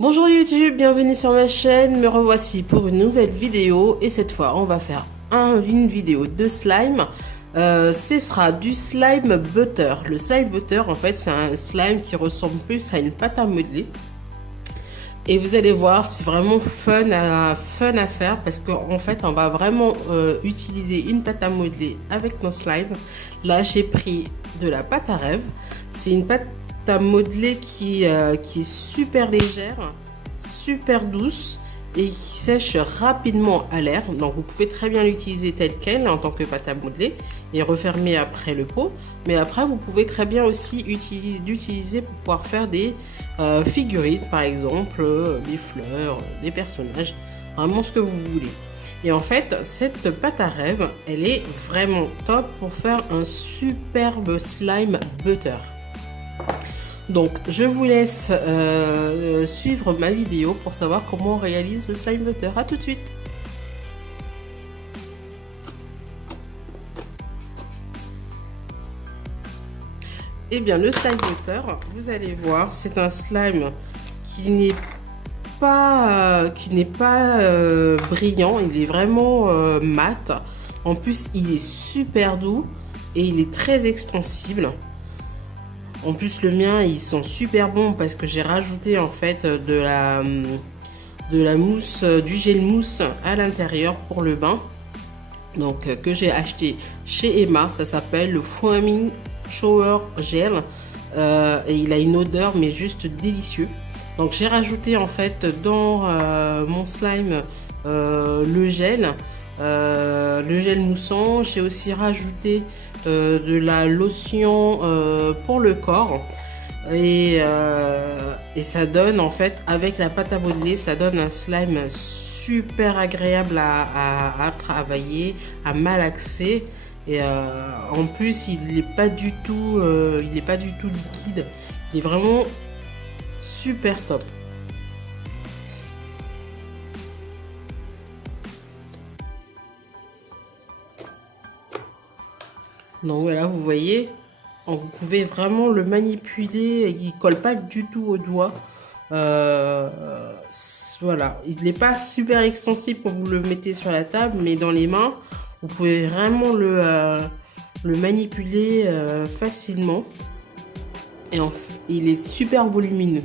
Bonjour YouTube, bienvenue sur ma chaîne, me revoici pour une nouvelle vidéo et cette fois on va faire une vidéo de slime. Ce sera du slime butter. Le slime butter en fait c'est un slime qui ressemble plus à une pâte à modeler. Et vous allez voir, c'est vraiment fun à faire parce qu'en fait on va vraiment utiliser une pâte à modeler avec nos slimes. Là j'ai pris de la pâte à rêve, c'est une pâte à modeler qui est super légère, super douce et qui sèche rapidement à l'air. Donc vous pouvez très bien l'utiliser telle qu'elle en tant que pâte à modeler et refermer après le pot. Mais après vous pouvez très bien aussi l'utiliser pour pouvoir faire des figurines par exemple, des fleurs, des personnages, vraiment ce que vous voulez. Et en fait cette pâte à rêve elle est vraiment top pour faire un superbe slime butter. Donc je vous laisse suivre ma vidéo pour savoir comment on réalise ce slime butter. A tout de suite. Et bien le slime butter, vous allez voir, c'est un slime qui n'est pas brillant, il est vraiment mat. En plus il est super doux et il est très extensible. En plus le mien ils sont super bons parce que j'ai rajouté en fait de la mousse, du gel mousse à l'intérieur pour le bain. Donc que j'ai acheté chez Emma, ça s'appelle le Foaming Shower Gel et il a une odeur mais juste délicieux. Donc j'ai rajouté en fait dans mon slime le gel moussant. J'ai aussi rajouté de la lotion pour le corps et ça donne en fait avec la pâte à modeler, ça donne un slime super agréable à travailler, à malaxer et en plus il n'est pas du tout liquide, il est vraiment super top. Donc voilà, vous voyez, vous pouvez vraiment le manipuler, il colle pas du tout au doigt. Voilà, il n'est pas super extensible quand vous le mettez sur la table, mais dans les mains, vous pouvez vraiment le manipuler facilement. Et il est super volumineux.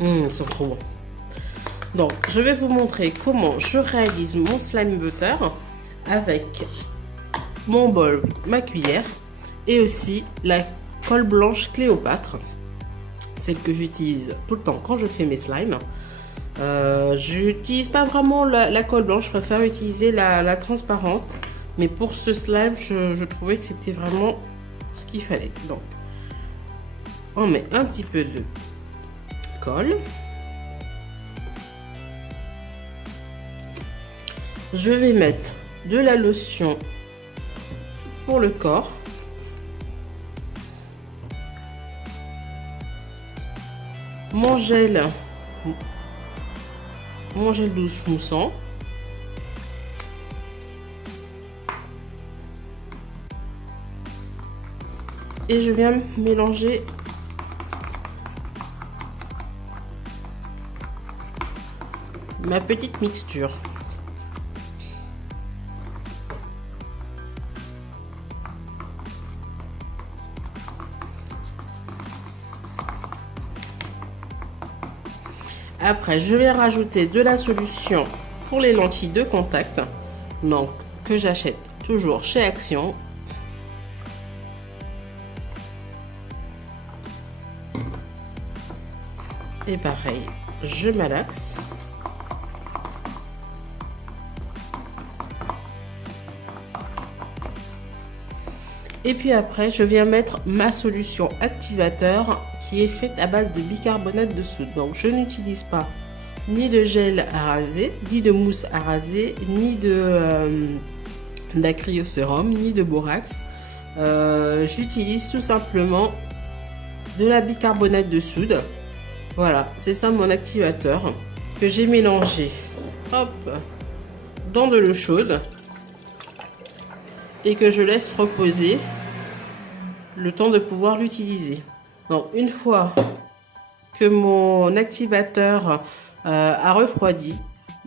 Ils sont trop bons. Donc, je vais vous montrer comment je réalise mon slime butter avec mon bol, ma cuillère et aussi la colle blanche Cléopâtre, celle que j'utilise tout le temps quand je fais mes slimes. J'utilise pas vraiment la colle blanche, je préfère utiliser la transparente, mais pour ce slime, je trouvais que c'était vraiment ce qu'il fallait. Donc, on met un petit peu de colle. Je vais mettre de la lotion pour le corps. Mon gel douce moussant. Et je viens mélanger ma petite mixture. Après, je vais rajouter de la solution pour les lentilles de contact, donc que j'achète toujours chez Action. Et pareil, je malaxe. Et puis après, je viens mettre ma solution activateur qui est faite à base de bicarbonate de soude. Donc, je n'utilise pas ni de gel à raser, ni de mousse à raser, ni d'acryosérum, ni de borax. J'utilise tout simplement de la bicarbonate de soude. Voilà, c'est ça mon activateur. que j'ai mélangé, hop, dans de l'eau chaude et que je laisse reposer le temps de pouvoir l'utiliser. Donc une fois que mon activateur a refroidi,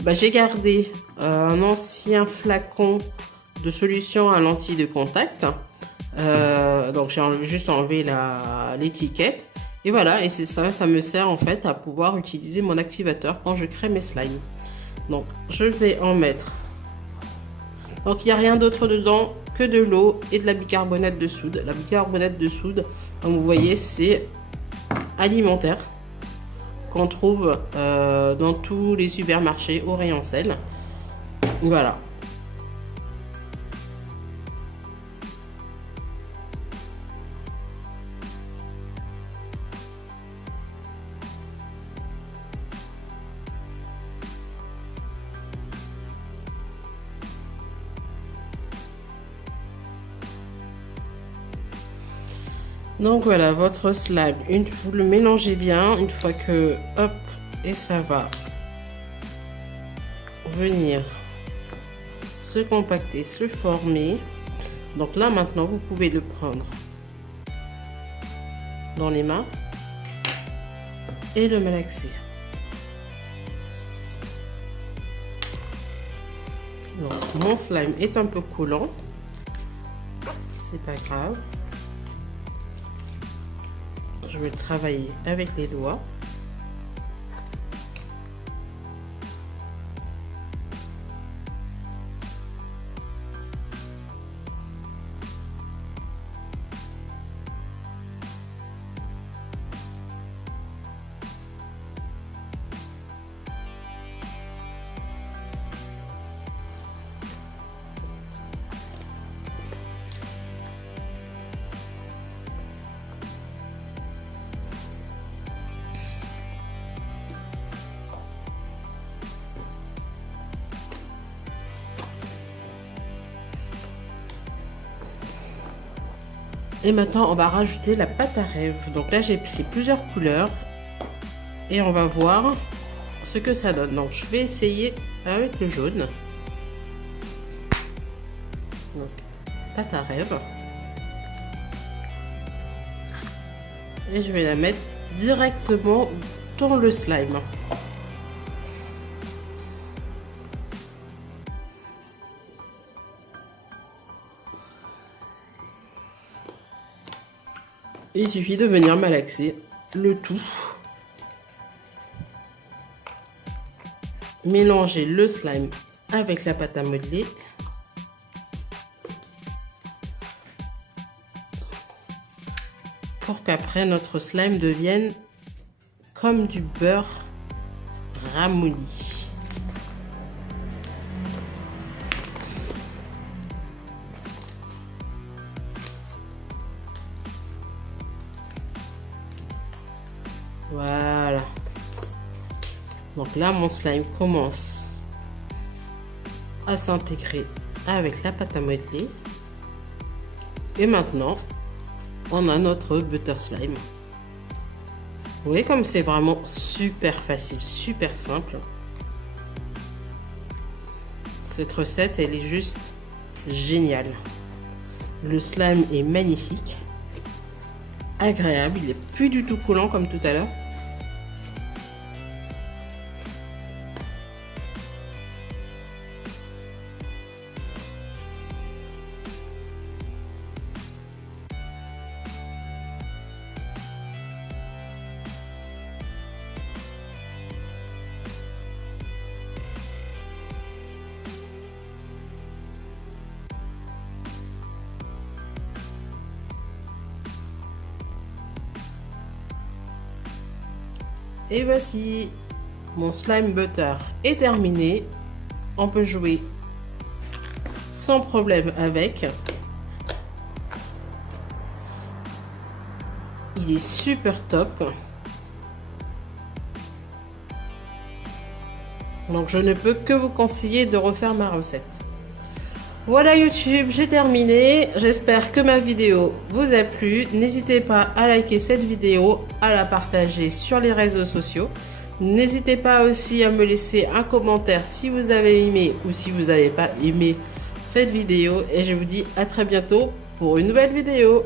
bah, j'ai gardé un ancien flacon de solution à lentilles de contact. Donc j'ai juste enlevé l'étiquette. Et voilà, et c'est ça, ça me sert en fait à pouvoir utiliser mon activateur quand je crée mes slimes. Donc je vais en mettre. Donc il n'y a rien d'autre dedans que de l'eau et de la bicarbonate de soude. La bicarbonate de soude, comme vous voyez, c'est alimentaire qu'on trouve dans tous les supermarchés au rayon sel. Voilà. Donc voilà, votre slime, vous le mélangez bien, une fois que, hop, et ça va venir se compacter, se former. Donc là maintenant, vous pouvez le prendre dans les mains et le malaxer. Donc mon slime est un peu collant, c'est pas grave. Je vais le travailler avec les doigts. Et maintenant, on va rajouter la pâte à rêve. Donc là, j'ai pris plusieurs couleurs et on va voir ce que ça donne. Donc, je vais essayer avec le jaune. Donc, pâte à rêve. Et je vais la mettre directement dans le slime. Il suffit de venir malaxer le tout. Mélanger le slime avec la pâte à modeler. Pour qu'après notre slime devienne comme du beurre ramolli. Voilà. Donc là, mon slime commence à s'intégrer avec la pâte à modeler. Et maintenant, on a notre butter slime. Vous voyez comme c'est vraiment super facile, super simple. Cette recette, elle est juste géniale. Le slime est magnifique, agréable, il est plus du tout collant comme tout à l'heure. Et voici, mon slime butter est terminé. On peut jouer sans problème avec. Il est super top. Donc je ne peux que vous conseiller de refaire ma recette. Voilà YouTube, j'ai terminé. J'espère que ma vidéo vous a plu. N'hésitez pas à liker cette vidéo, à la partager sur les réseaux sociaux. N'hésitez pas aussi à me laisser un commentaire si vous avez aimé ou si vous n'avez pas aimé cette vidéo. Et je vous dis à très bientôt pour une nouvelle vidéo.